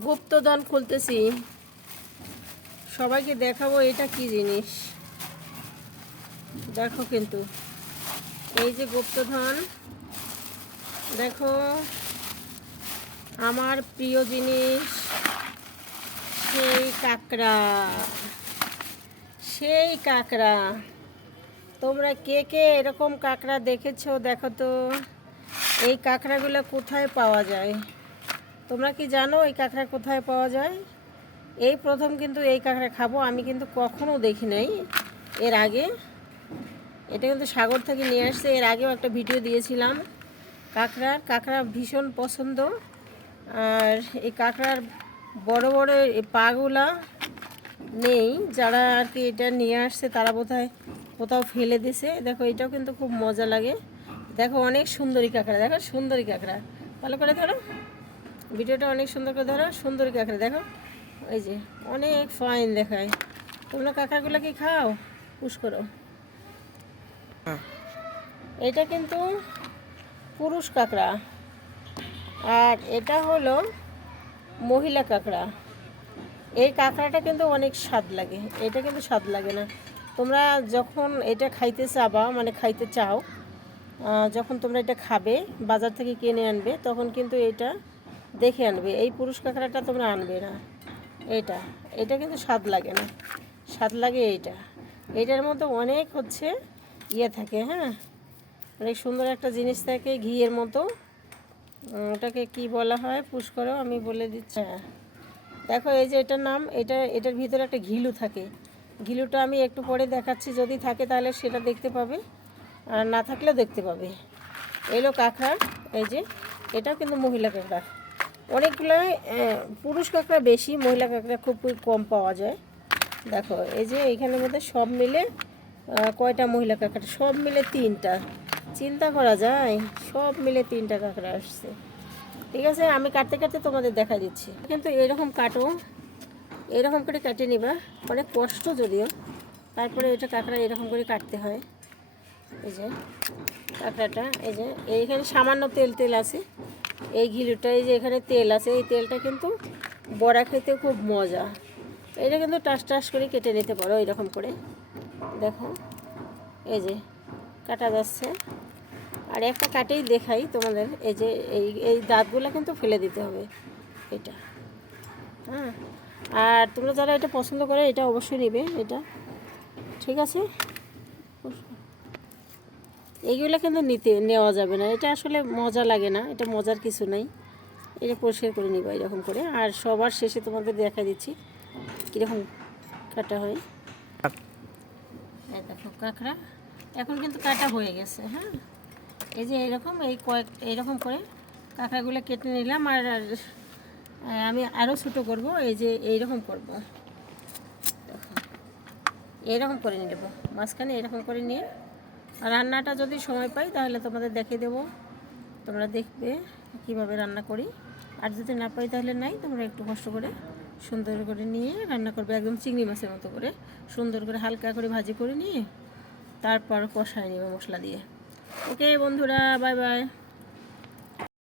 গুপ্তধন খুলতেছি। সবাইকে দেখাবো এটা কি জিনিস। দেখো কিন্তু, এই যে গুপ্তধন, দেখো, আমার প্রিয় জিনিস, সেই কাঁকড়া। সেই কাঁকড়া। তোমরা কে কে এরকম কাঁকড়া দেখেছ, দেখো তো। এই কাঁকড়াগুলো কোথায় পাওয়া যায়? তোমরা কি জানো এই কাঁকড়া কোথায় পাওয়া যায়? এই প্রথম কিন্তু এই কাঁকড়া খাব, আমি কিন্তু কখনো দেখি নাই। এর আগে, এটা কিন্তু সাগর থেকে নিয়ে আসছে, এর আগেও একটা ভিডিও দিয়েছিলাম। কাঁকড়ার, কাঁকড়া ভীষণ পছন্দ। আর এই কাঁকড়ার বড় বড় পাগুলা নেই, যারা আর কি এটা নিয়ে আসছে, তারা বোধহয় কোথাও ফেলে দিছে। দেখো, এটাও কিন্তু খুব মজা লাগে। দেখো, অনেক সুন্দরী কাঁকড়া, দেখো, সুন্দরী কাঁকড়া। ভালো করে ধরো। ভিডিওটা অনেক সুন্দর করে ধরো সুন্দরী কাঁকড়া দেখো এই যে অনেক ফাইন দেখায়। তোমরা কাঁকড়াগুলো কি খাও? পুষ করো। এটা কিন্তু পুরুষ কাঁকড়া। আর এটা হলো মহিলা কাঁকড়া। এই কাঁকড়াটা কিন্তু অনেক স্বাদ লাগে। এটা কিন্তু স্বাদ লাগে না। তোমরা যখন এটা খাইতে চাবা মানে খাইতে চাও যখন তোমরা এটা খাবে বাজার থেকে কিনে আনবে তখন কিন্তু এটা দেখে আনবে। এই পুরুষ কাঁকড়াটা তোমরা আনবে না। এটা এটা কিন্তু স্বাদ লাগে না। স্বাদ লাগে এইটা। এটার মধ্যে অনেক হচ্ছে ইয়ে থাকে হ্যাঁ? অনেক সুন্দর একটা জিনিস থাকে, ঘিয়ের মতো। ওটাকে কি বলা হয়? পুষ্করও আমি বলে দিচ্ছি। হ্যাঁ। দেখো, এই যে এটার নাম, এটা, এটার ভিতরে একটা ঘিলু থাকে। ঘিলুটা আমি একটু পরে দেখাচ্ছি। যদি থাকে তাহলে সেটা দেখতে পাবে। আর না থাকলেও দেখতে পাবে। এলো কাঁকড়া এই যে, এটাও কিন্তু মহিলা কাঁকড়া অনেকগুলো পুরুষ কাঁকড়া বেশি, মহিলা কাঁকড়া খুব কম পাওয়া যায়। দেখো, এই যে এইখানের মধ্যে সব মিলে কয়টা মহিলা কাঁকড়া? সব মিলে তিনটা। চিন্তা করা যায়, সব মিলে তিনটা কাঁকড়া আসছে। ঠিক আছে, আমি কাটতে কাটতে তোমাদের দেখা দিচ্ছি। কিন্তু এরকম কাটো, এরকম করে কাটে নিবা, অনেক কষ্ট যদিও। তারপরে এটা কাঁকড়া এরকম করে কাটতে হয়। এই যে, কাঁকড়াটা, এই যে, এইখানে সামান্য তেল তেল আছে। এই ঘিলুটা এই যে এখানে তেল আছে, এই তেলটা কিন্তু বড়া খেতে খুব মজা। এটা কিন্তু টাস টাস করে কেটে নিতে পারো এরকম করে। দেখো, এই যে কাটা যাচ্ছে। আর একটা কাটেই দেখাই তোমাদের, এই যে এই এই দাঁতগুলো কিন্তু ফেলে দিতে হবে এটা। হ্যাঁ আর তোমরা যারা এটা পছন্দ করে, এটা অবশ্যই নেবে এটা। ঠিক আছে? এইগুলো কিন্তু নিতে, নেওয়া যাবে না। এটা আসলে মজা লাগে না। এটা মজার কিছু নাই। এটা পরিষ্কার করে নিবা এরকম করে। আর সবার শেষে তোমাদের দেখা দিচ্ছি কীরকম কাটা হয়। দেখো কাঁকড়া। এখন কিন্তু কাটা হয়ে গেছে হ্যাঁ? এই যে এরকম, এই কয়েক এইরকম করে কাঁকড়াগুলো কেটে নিলাম। আর আমি আরও ছোটো করব। এই যে এইরকম করব। এরকম করে নিয়ে দেবো মাঝখানে এরকম করে নিয়ে রান্নাটা যদি সময় পাই, তাহলে তোমাদের দেখে দেবো। তোমরা দেখবে কীভাবে রান্না করি। আর যদি না পাই, তাহলে নাই। তোমরা একটু কষ্ট করে সুন্দর করে নিয়ে রান্না করবে। একদম চিংড়ি মাছের মতো করে। সুন্দর করে হালকা করে ভাজি করে নিয়ে, তারপর কষায় নেবে মশলা দিয়ে। ওকে বন্ধুরা, বাই বাই।